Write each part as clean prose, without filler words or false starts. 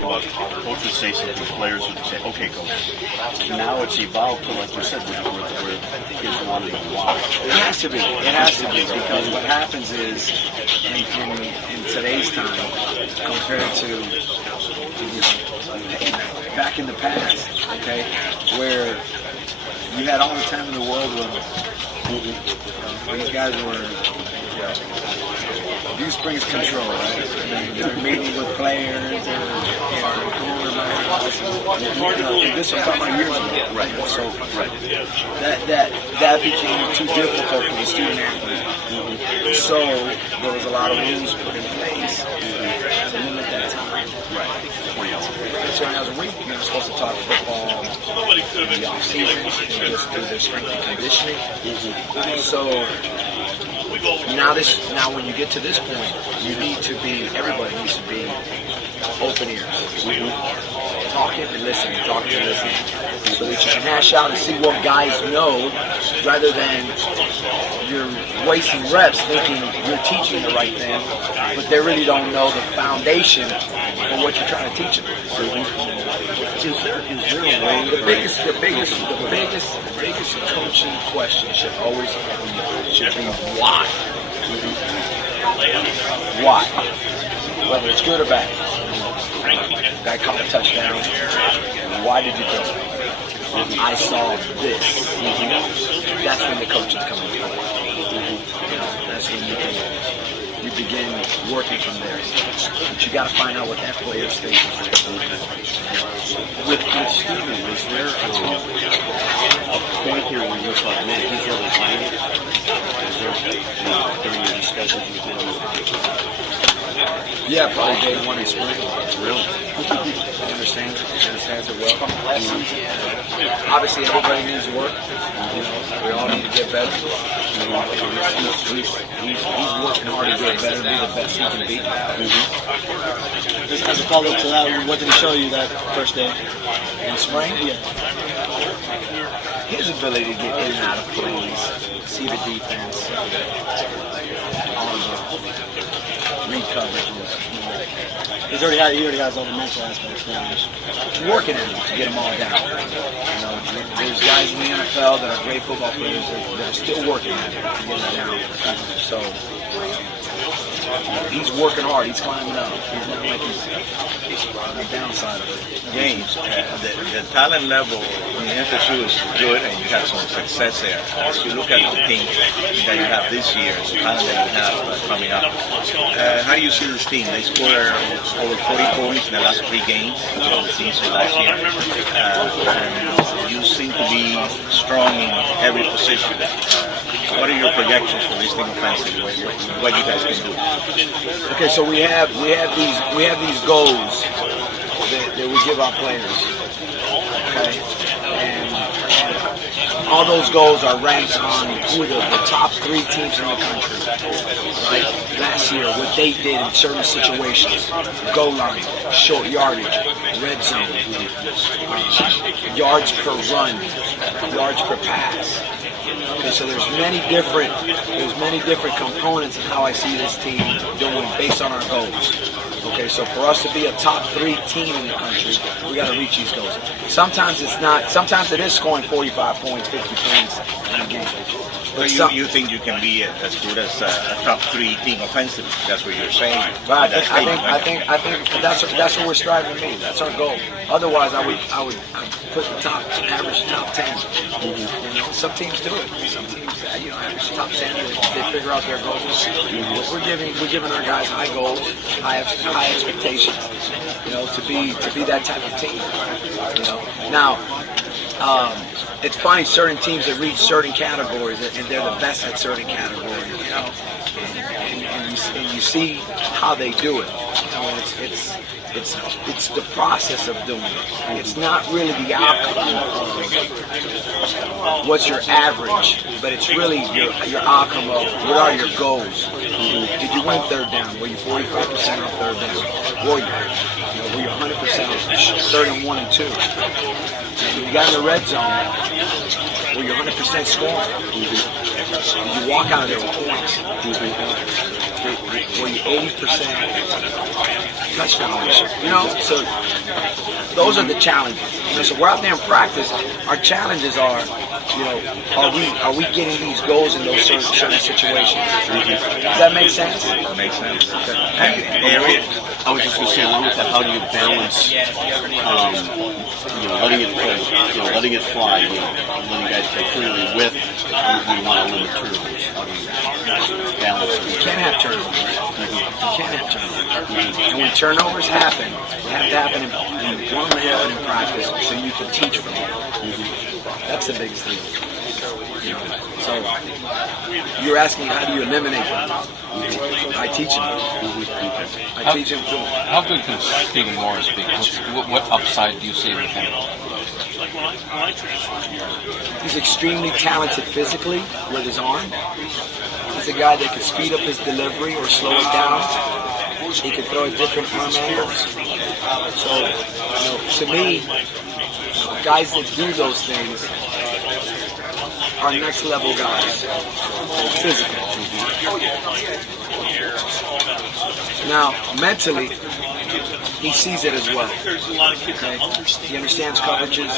But coach would say something, players would say, okay, coach. Now it's evolved to, like you said, where kids want to know why. It has to be. It has to be, because what happens is in today's time compared to back in the past, okay, where you had all the time in the world when these guys were Due Springs control, right? They're meeting with players, this was talking about years ago. Right. So that became too difficult for the student athlete. So there was a lot of rules put in place to limit that time. Right. 20 hours a week. 20 hours a week. You're supposed to talk football in the off season and just do their strength and conditioning. So now when you get to this point, everybody needs to be open ears. Talking and listening, talking and listening. So that you can hash out and see what guys know, rather than you're wasting reps thinking you're teaching the right thing, but they really don't know the foundation of what you're trying to teach them. Is there a way? The biggest coaching question should always be why. Why? Whether it's good or bad. Guy caught a touchdown. Why did you do it? I saw this. That's when the coaches come in. That's when you begin working from there. But you got to find out what that player's thinking. With Steven, is there a point here where you thought, man, he's really playing? Is there, during your discussions with him? Yeah, probably day one in spring. Really? He understands it well. Obviously, everybody needs work. We all need to get better. He's working hard to get better, be the best he can be. Just as a follow-up to that, what did he show you that first day? In spring? Yeah. His ability to get in and out of plays, see the defense, all of the read coverages. He already has all the mental aspects now. Working at them to get them all down. There's guys in the NFL that are great football players that are still working at it to get them down. So he's working hard. He's climbing up. He's not like he's on the downside of it. Games, the talent level in the FSU is good, and you had some success there. As you look at the team that you have this year, the talent that you have coming up, how do you see this team? They scored over 40 points in the last 3 games of the season last year, and you seem to be strong in every position. What are your projections for this team offensively? What you guys can do? Okay, so we have these goals that we give our players. Okay, and all those goals are ranked on who the top 3 teams in the country. Right? Last year, what they did in certain situations: goal line, short yardage, red zone, yards per run, yards per pass. Okay, so there's many different components of how I see this team doing based on our goals. Okay, so for us to be a top 3 team in the country, we got to reach these goals. Sometimes it's not. Sometimes it is scoring 45 points, 50 points in a game. But you think you can be as good as a top 3 team offensively? That's what you're saying. Right. I think that's what we're striving to meet. That's our goal. Otherwise, I would put the average top 10. Some teams do it. Some teams, average top 10. They figure out their goals. We're giving our guys high goals, high expectations. To be that type of team. Now. It's funny, certain teams that reach certain categories and they're the best at certain categories, and you see how they do it. It's the process of doing it. It's not really the outcome of what's your average, but it's really your outcome of what are your goals. Did you win third down? Were you 45% on third down? Were you 100% on third and 1 and 2? And you got in the red zone, were you 100% scoring? Did you walk out of there with points? where you 80% touchdown ratio. So those are the challenges. So we're out there in practice. Our challenges are, are we getting these goals in those certain situations? Does that make sense? That makes sense. I was just going to say, along with that, how do you balance, letting it fly, letting guys play freely with, you want to limit turnovers? How do you balance it? You can't have turnovers. You can't have turnovers. And when turnovers happen, they have to happen in one way in practice so you can teach from it. That's the biggest thing. So you're asking how do you eliminate them? I teach them. I teach them. How good can Stephen Morris be? What upside do you see with him? He's extremely talented physically with his arm. He's a guy that can speed up his delivery or slow it down. He can throw at different arm angles. So, to me, guys that do those things are next level guys. Physical. Now, mentally, he sees it as well. Okay? He understands coverages.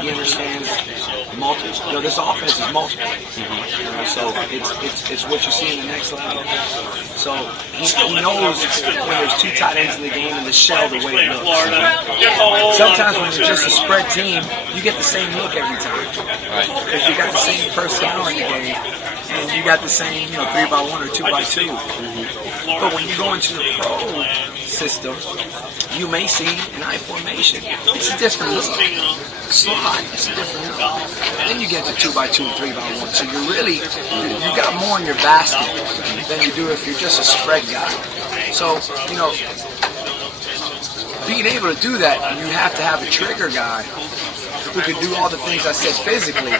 He understands multiple. This offense is multiple. So it's what you see in the next level. So he knows when there's two tight ends in the game and the shell the way it looks. Sometimes when you're just a spread team, you get the same look every time. Right. Because you got the same personnel in the game, and you got the same 3x1 or 2x2. But when you go into the pro system, you may see an I formation. It's a different look. Slot, it's a different look. Then you get to 2x2 and 3x1. So you got more in your basket than you do if you're just a spread guy. So, being able to do that, you have to have a trigger guy who can do all the things I said physically,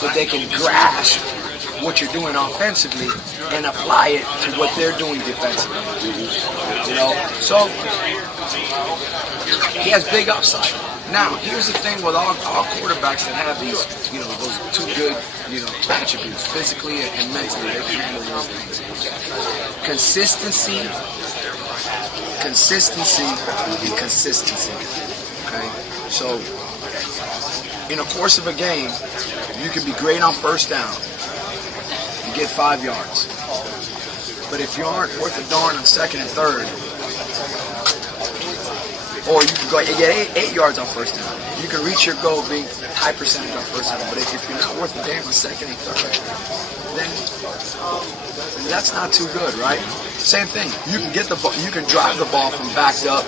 but they can grasp what you're doing offensively and apply it to what they're doing defensively. So he has big upside. Now, here's the thing with all quarterbacks that have these, those two good, attributes, physically and mentally, they can handle those things. Consistency, and consistency. Okay? So, in the course of a game, you can be great on first down. You get 5 yards. But if you aren't worth a darn on second and third, or you can go get 8 yards on first down. You can reach your goal being high percentage on first down. But if you're not worth a damn on second and third, then that's not too good, right? Same thing. You can get the ball, you can drive the ball from backed up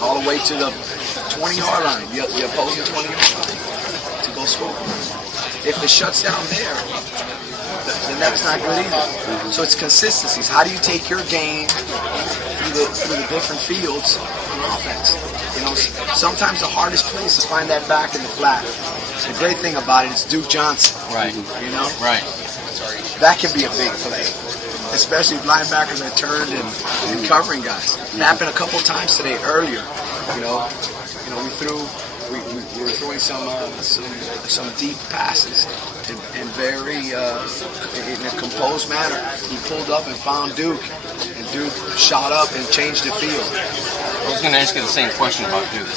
all the way to the 20-yard line, the opposing 20-yard line, to go score. If it shuts down there, then that's not good either. So it's consistencies. How do you take your game through the different fields on offense? Sometimes the hardest place to find that back in the flat. The great thing about it is Duke Johnson. Right. Right. That can be a big play, especially if linebackers are turned and covering guys. It happened a couple times today earlier. We were throwing some deep passes and very in a composed manner. He pulled up and found Duke, and Duke shot up and changed the field. I was going to ask you the same question about Duke.